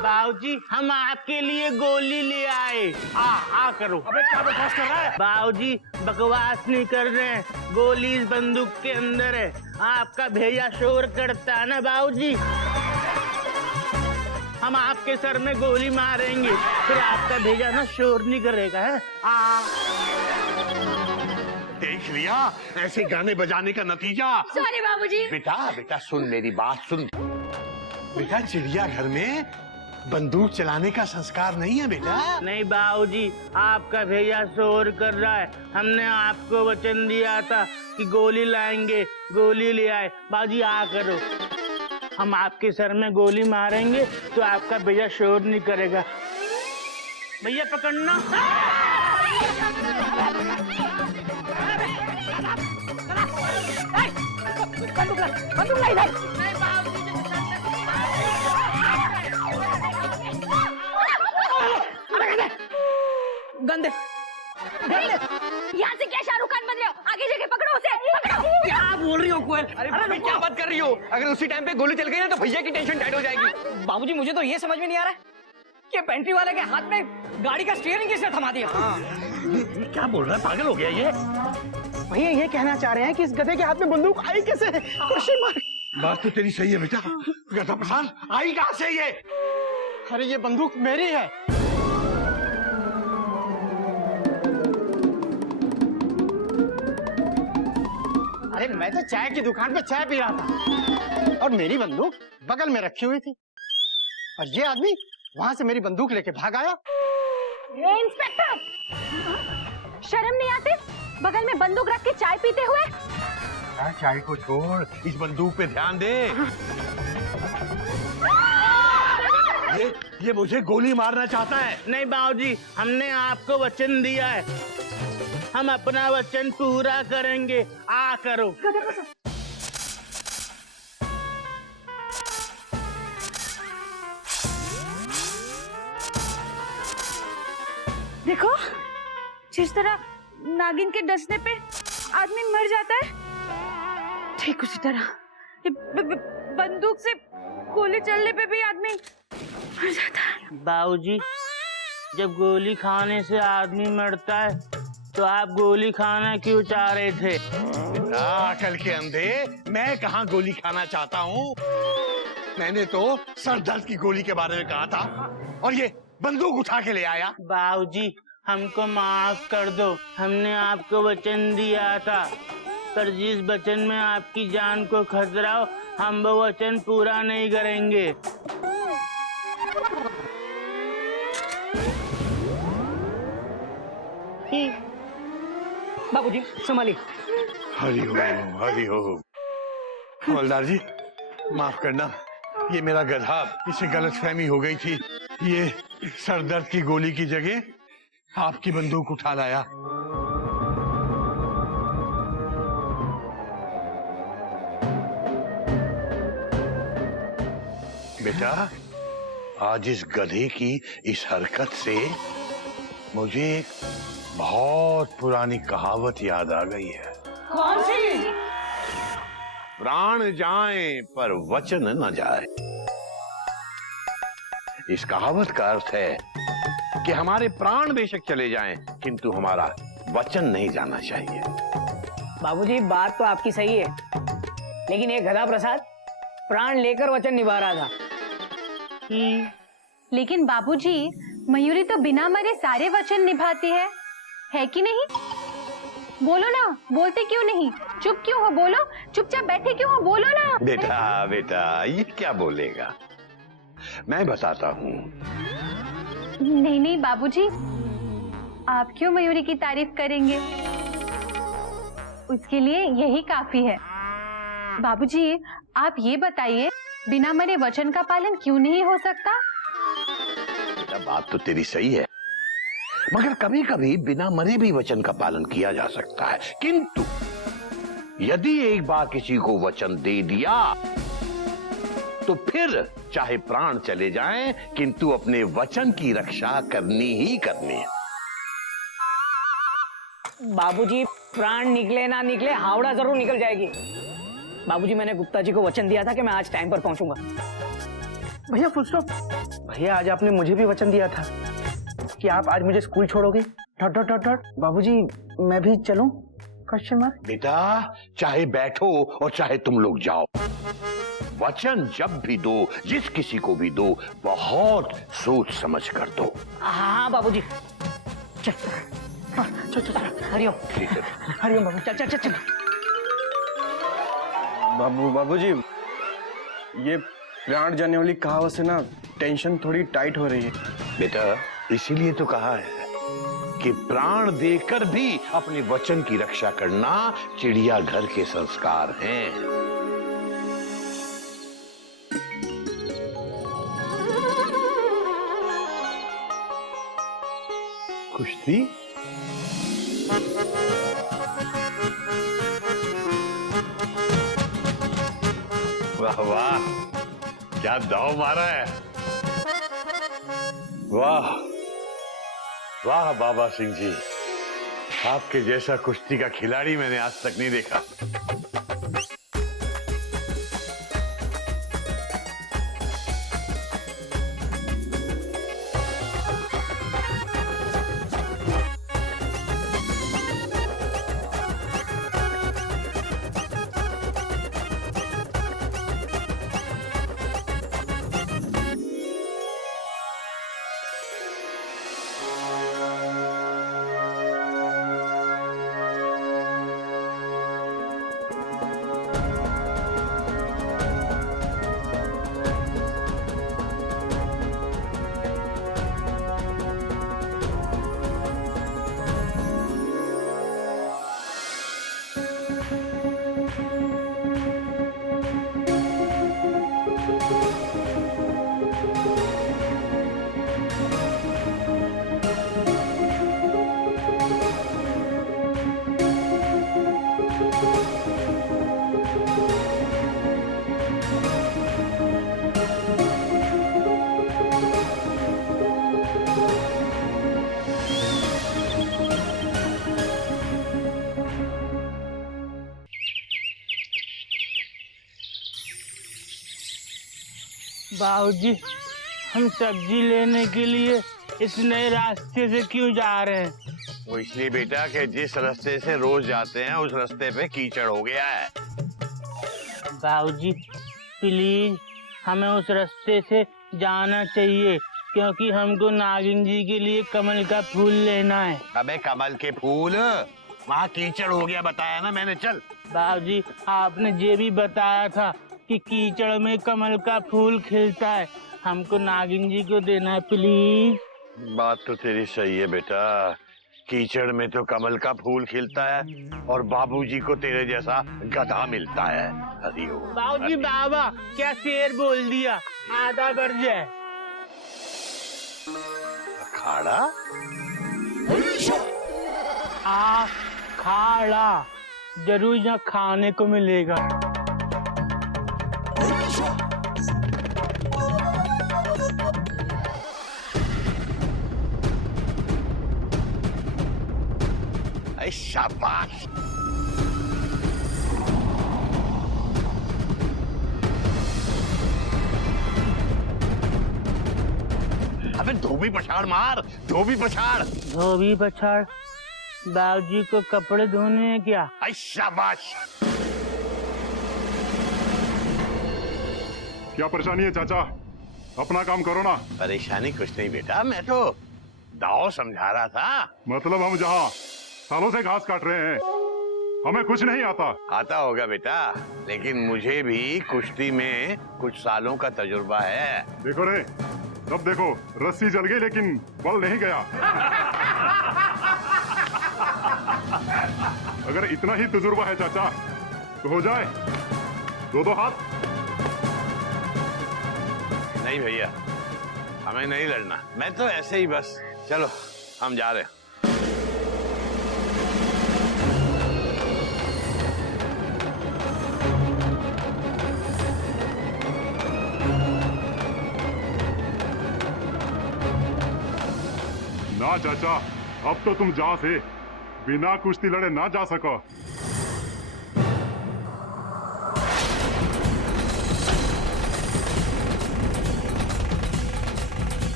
बाबूजी हम आपके लिए गोली ले आए। आ करो। अबे क्या बकवास कर रहा है? बाबूजी बकवास नहीं कर रहे हैं, गोली इस बंदूक के अंदर है। आपका भैया शोर करता है ना बाबूजी, हम आपके सर में गोली मारेंगे, फिर आपका भैया ना शोर नहीं करेगा है। देख लिया ऐसे गाने बजाने का नतीजा। सॉरी बाबूजी। बेटा सुन मेरी बात सुन। बेटा चिड़ियाघर में बंदूक चलाने का संस्कार नहीं है बेटा। नहीं बाबूजी, आपका भैया शोर कर रहा है, हमने आपको वचन दिया था कि गोली लाएंगे, गोली ले आए। बाबूजी आ करो, हम आपके सर में गोली मारेंगे तो आपका भैया शोर नहीं करेगा। भैया पकड़ना। बंदूक ला इधर। गंदे यहाँ से क्या शाहरुख खान बन रहे हो? आगे जाके पकड़ो उसे, पकड़ो। क्या बोल रही हो कोयल? अरे क्या बात कर रही हो? अगर उसी टाइम पे गोली चल गई ना तो भैया की टेंशन टाइट हो जाएगी। बाबूजी मुझे तो ये समझ में नहीं आ रहा है कि पेंट्री वाले के हाथ में गाड़ी का स्टीयरिंग किसने थमा दिया? ये क्या बोल रहा है? पागल हो गया ये। भैया ये कहना चाह रहे हैं कि इस गधे के हाथ में बंदूक आई कैसे? बात तो तेरी सही है बेटा। गधा प्रसाद आई कहाँ से ये? अरे ये बंदूक मेरी है। अरे मैं तो चाय की दुकान पे चाय पी रहा था और मेरी बंदूक बगल में रखी हुई थी और ये आदमी वहां से मेरी बंदूक लेके भाग आया। ये इंस्पेक्टर, शर्म नहीं आती बगल में बंदूक रख के चाय पीते हुए? चाय को छोड़, इस बंदूक पे ध्यान दे। ये मुझे गोली मारना चाहता है। नहीं बाबूजी, हमने आपको वचन दिया है, हम अपना वचन पूरा करेंगे। आ करो। देखो, जिस तरह नागिन के डसने पे आदमी मर जाता है, ठीक उसी तरह बंदूक से गोली चलने पे भी आदमी मर जाता है। बाबूजी, जब गोली खाने से आदमी मरता है तो आप गोली खाना क्यों चाह रहे थे? अकल के अंधे, मैं कहाँ गोली खाना चाहता हूँ। मैंने तो सर दर्द की गोली के बारे में कहा था और ये बंदूक उठा के ले आया। बाबूजी हमको माफ कर दो, हमने आपको वचन दिया था, पर जिस वचन में आपकी जान को खतरा हो, हम वो वचन पूरा नहीं करेंगे। बाबूजी संभालिए। हरिओम हरिओम। हवलदार जी माफ करना, ये मेरा गधा, इसे गलतफहमी हो गई थी। ये सर दर्द की गोली की जगह आपकी बंदूक उठा लाया। बेटा, आज इस गधे की इस हरकत से मुझे एक बहुत पुरानी कहावत याद आ गई है। कौन सी? प्राण जाए पर वचन न जाए। इस कहावत का अर्थ है कि हमारे प्राण बेशक चले जाएं, किंतु हमारा वचन नहीं जाना चाहिए। बाबूजी बात तो आपकी सही है, लेकिन ये गधा प्रसाद प्राण लेकर वचन निभा रहा था। लेकिन बाबूजी, मयूरी तो बिना मरे सारे वचन निभाती है कि नहीं? बोलो ना, बोलते क्यों नहीं? चुप क्यों हो? बोलो, चुपचाप बैठे क्यों हो? बोलो ना। बेटा ये क्या बोलेगा, मैं बताता हूँ। नहीं बाबूजी, आप क्यों मयूरी की तारीफ करेंगे? उसके लिए यही काफी है। बाबूजी आप ये बताइए, बिना मरे वचन का पालन क्यों नहीं हो सकता? बेटा बात तो तेरी सही है, मगर कभी कभी बिना मरे भी वचन का पालन किया जा सकता है। किंतु यदि एक बार किसी को वचन दे दिया तो फिर चाहे प्राण चले जाएं, किंतु अपने वचन की रक्षा करनी ही करनी है। बाबूजी प्राण निकले ना निकले, हावड़ा जरूर निकल जाएगी। बाबूजी मैंने गुप्ता जी को वचन दिया था कि मैं आज टाइम पर पहुंचूंगा। भैया फुल स्टॉप। भैया आज आपने मुझे भी वचन दिया था कि आप आज मुझे स्कूल छोड़ोगे। Dot dot dot dot. बाबूजी मैं भी चलूं? Question mark. बेटा चाहे बैठो और चाहे तुम लोग जाओ, वचन जब भी दो, जिस किसी को भी दो, बहुत सोच समझ कर दो। हाँ बाबूजी। चल हाँ, चल चल चल। हरिओम। ठीक है। हरिओम बाबू। चल चल चल चल। बाबूजी ये प्राण जाने वाली कहावत से ना टेंशन थोड़ी टाइट हो रही है। बेटा इसीलिए तो कहा है कि प्राण देकर भी अपने वचन की रक्षा करना चिड़ियाघर के संस्कार हैं। कुश्ती? वाह वाह, क्या दाव मारा है। वाह वाह बाबा सिंह जी, आपके जैसा कुश्ती का खिलाड़ी मैंने आज तक नहीं देखा। बाबूजी, हम सब्जी लेने के लिए इस नए रास्ते से क्यों जा रहे हैं? वो इसलिए बेटा कि जिस रास्ते से रोज जाते हैं उस रास्ते पे कीचड़ हो गया है। बाबूजी प्लीज हमें उस रास्ते से जाना चाहिए, क्योंकि हमको नागिन जी के लिए कमल का फूल लेना है। अबे कमल के फूल, वहाँ कीचड़ हो गया बताया ना मैंने। चल बाबूजी, आपने ये भी बताया था कि कीचड़ में कमल का फूल खिलता है, हमको नागिन जी को देना है प्लीज। बात तो तेरी सही है बेटा, कीचड़ में तो कमल का फूल खिलता है और बाबूजी को तेरे जैसा गधा मिलता है। हरिओम। बाबूजी बाबा क्या शेर बोल दिया, आधा बढ़ जाए। अखाड़ा? खाड़ा जरूर यहाँ खाने को मिलेगा। शाबाश। अबे धोबी पछाड़ मार, धोबी पछाड़। धोबी पछाड़? बाबूजी को कपड़े धोने हैं क्या? शाबाश। क्या परेशानी है चाचा? अपना काम करो ना। परेशानी कुछ नहीं बेटा, मैं तो दाव समझा रहा था। मतलब हम जहाँ सालों से घास काट रहे हैं, हमें कुछ नहीं आता। आता होगा बेटा, लेकिन मुझे भी कुश्ती में कुछ सालों का तजुर्बा है। देखो रे, तब देखो रस्सी जल गई लेकिन बल नहीं गया। अगर इतना ही तजुर्बा है चाचा तो हो जाए दो दो हाथ। नहीं भैया, हमें नहीं लड़ना, मैं तो ऐसे ही बस। चलो हम जा रहे हैं। ना चाचा, अब तो तुम जहाँ से बिना कुश्ती लड़े ना जा सको।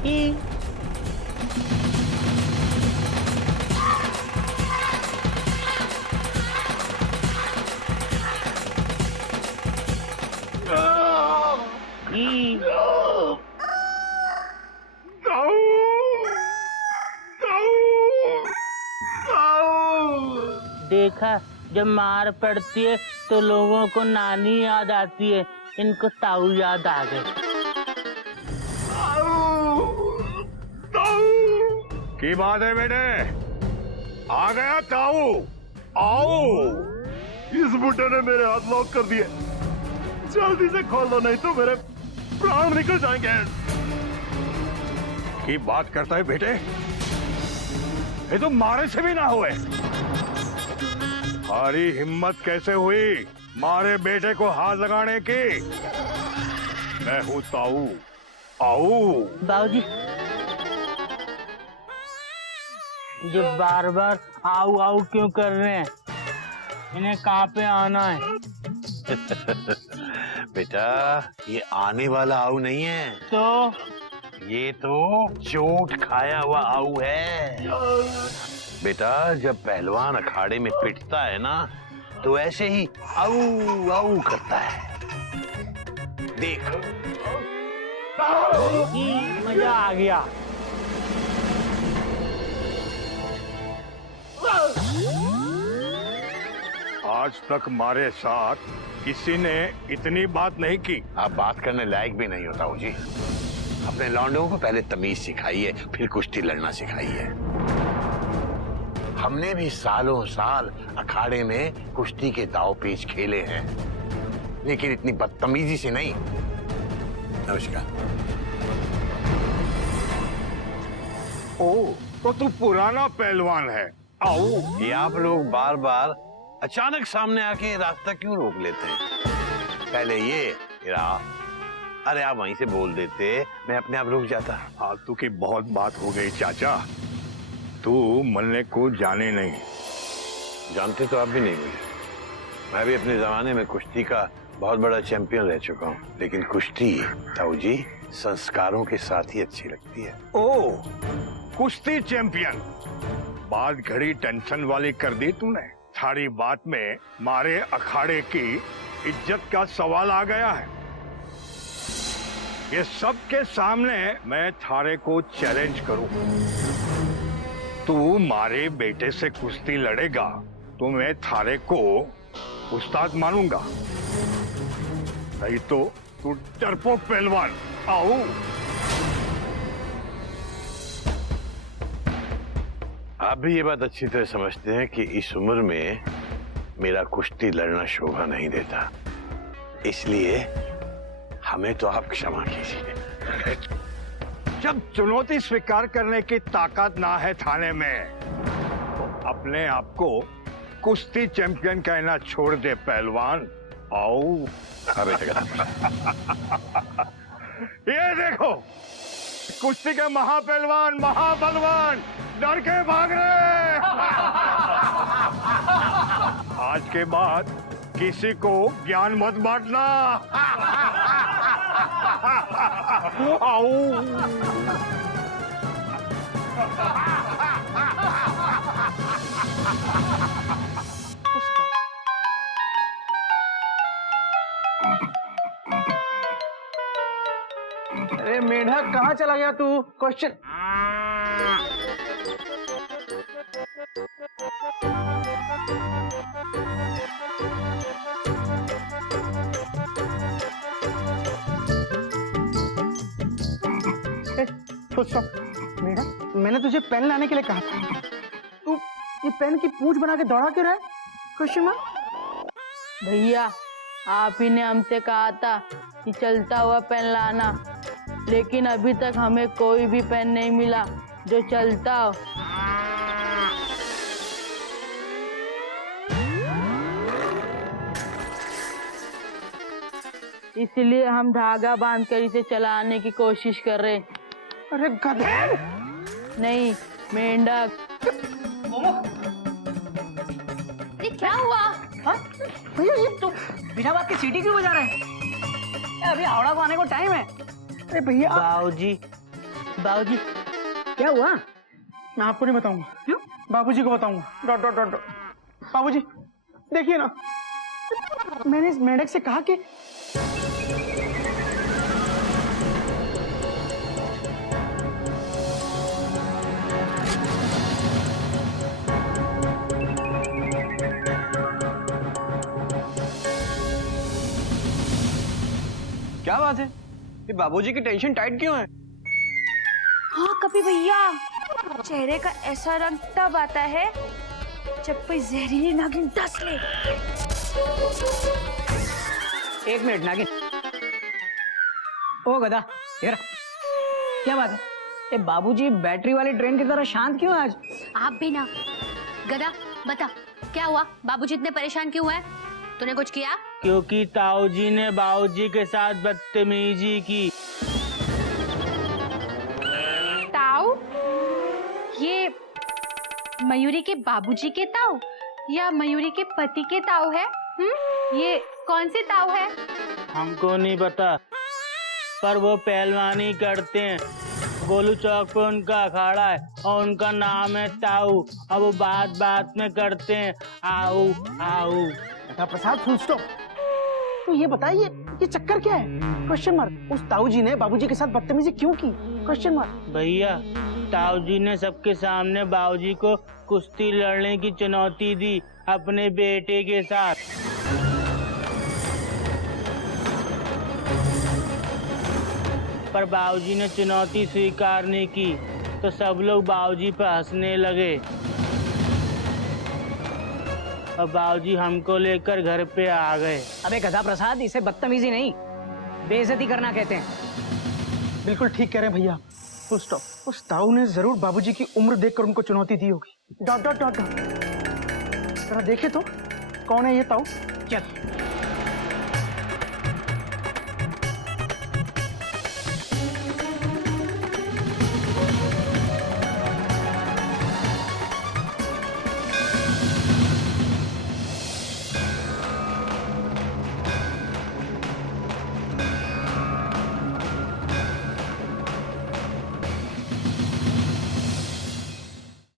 ई। ई। देखा, जब मार पड़ती है तो लोगों को नानी याद आती है, इनको ताऊ याद आ गए। की बात है बेटे, आ गया ताऊ, आओ। इस बुड्ढे ने मेरे हाथ लॉक कर दिए, जल्दी से खोल दो नहीं तो मेरे प्राण निकल जाएंगे। की बात करता है बेटे, ये तो मारे से भी ना हुए। हमारी हिम्मत कैसे हुई मारे बेटे को हाथ लगाने की? मैं हूँ ताऊ, आओ। बाबूजी, जो बार बार आओ आओ क्यों कर रहे हैं? इन्हें कहाँ पे आना है? बेटा, ये आने वाला आऊ नहीं है, तो ये तो चोट खाया हुआ आऊ है। बेटा, जब पहलवान अखाड़े में पिटता है ना, तो ऐसे ही आऊ आऊ करता है। देख, मजा आ गया। आज तक हमारे साथ किसी ने इतनी बात नहीं की। आप बात करने लायक भी नहीं होता हूँ जी। अपने लौंडों को पहले तमीज सिखाइए, फिर कुश्ती लड़ना सिखाइए। हमने भी सालों साल अखाड़े में कुश्ती के दांव पेच खेले हैं, लेकिन इतनी बदतमीजी से नहीं। नमस्कार। ओ, तो तू पुराना पहलवान है, आओ। ये आप लोग बार बार अचानक सामने आके रास्ता क्यों रोक लेते हैं? पहले ये फिर आप। अरे आप वहीं से बोल देते, मैं अपने आप रुक जाता। फालतू की बहुत बात हो गई चाचा, तू मरने को जाने नहीं। जानते तो आप भी नहीं मुझे। मैं भी अपने जमाने में कुश्ती का बहुत बड़ा चैंपियन रह चुका हूँ, लेकिन कुश्ती ताऊ जी संस्कारों के साथ ही अच्छी लगती है। ओ, कुश्ती चैंपियन, बात घड़ी टेंशन वाली कर दी तूने। थारी बात में मारे अखाड़े की इज्जत का सवाल आ गया है। ये सबके सामने मैं थारे को चैलेंज करूं, तू मारे बेटे से कुश्ती लड़ेगा तो मैं थारे को उस्ताद मानूंगा, नहीं तो तू डरपोक पहलवान। आओ। आप भी ये बात अच्छी तरह समझते हैं कि इस उम्र में मेरा कुश्ती लड़ना शोभा नहीं देता, इसलिए हमें तो आप क्षमा कीजिए। जब चुनौती स्वीकार करने की ताकत ना है थाने में, तो अपने आप को कुश्ती चैंपियन कहना छोड़ दे पहलवान। आओ। ये देखो, कुश्ती के महापहलवान, महाबलवान डर के भाग रहे। आज के बाद किसी को ज्ञान मत बांटना। आओ। अरे मेढक, कहाँ चला गया तू? क्वेश्चन। मेढक, मैंने तुझे पेन लाने के लिए कहा था, तू ये पेन की पूंछ बना के दौड़ा क्यों रहा है? Question mark. भैया, आप ही ने हमसे कहा था कि चलता हुआ पेन लाना, लेकिन अभी तक हमें कोई भी पेन नहीं मिला जो चलता हो। इसलिए हम धागा बांधकर इसे चलाने की कोशिश कर रहे। अरे गधे! नहीं, मेंढक। ये क्या हुआ? हाँ? भैया, ये तो बिना बात के सीटी क्यों बजा रहे हैं? अभी हावड़ा को आने को टाइम है। अरे भैया, बाबूजी, बाबूजी क्या हुआ? मैं आपको नहीं बताऊंगा। क्यों? बाबूजी को बताऊंगा। Dot dot dot dot. बाबूजी देखिए ना, मैंने इस मेंढक से कहा कि क्या बात है, ये बाबूजी की टेंशन टाइट क्यों है? हाँ कभी भैया, चेहरे का ऐसा रंग तब आता है जब कोई जहरीली नागिन डस ले। एक मिनट नागिन। ओ गधा, इधर। क्या बात है? ये बाबूजी बैटरी वाली ट्रेन की तरह शांत क्यों है आज? आप भी ना। गधा बता, क्या हुआ? बाबूजी इतने परेशान क्यों है? तूने कुछ किया? क्योंकि ताऊ जी ने बाबूजी के साथ बदतमीजी की। ताऊ? ये मयूरी के बाबूजी के ताऊ या मयूरी के पति के ताऊ है? ये कौन से ताऊ है? हमको नहीं पता, पर वो पहलवानी करते हैं। गोलू चौक पे उनका अखाड़ा है और उनका नाम है ताऊ। अब वो बात बात में करते हैं आओ आओ। प्रसाद फुल स्टॉप। तो ये बताइए, ये चक्कर क्या है? Question mark. उस ताऊ जी ने बाबूजी के साथ बदतमीजी क्यों की? Question mark. भैया, ताऊ जी ने सबके सामने बाबूजी को कुश्ती लड़ने की चुनौती दी अपने बेटे के साथ। पर बाबूजी ने चुनौती स्वीकार नहीं की तो सब लोग बाबूजी पर हंसने लगे और बाबूजी हमको लेकर घर पे आ गए। अबे गधा प्रसाद, इसे बदतमीजी नहीं, बेइज्जती करना कहते हैं। बिल्कुल ठीक कह रहे हैं भैया। Full stop. उस ताऊ ने जरूर बाबूजी की उम्र देखकर उनको चुनौती दी होगी। Dot dot dot dot. जरा देखे तो कौन है ये ताऊ? चल।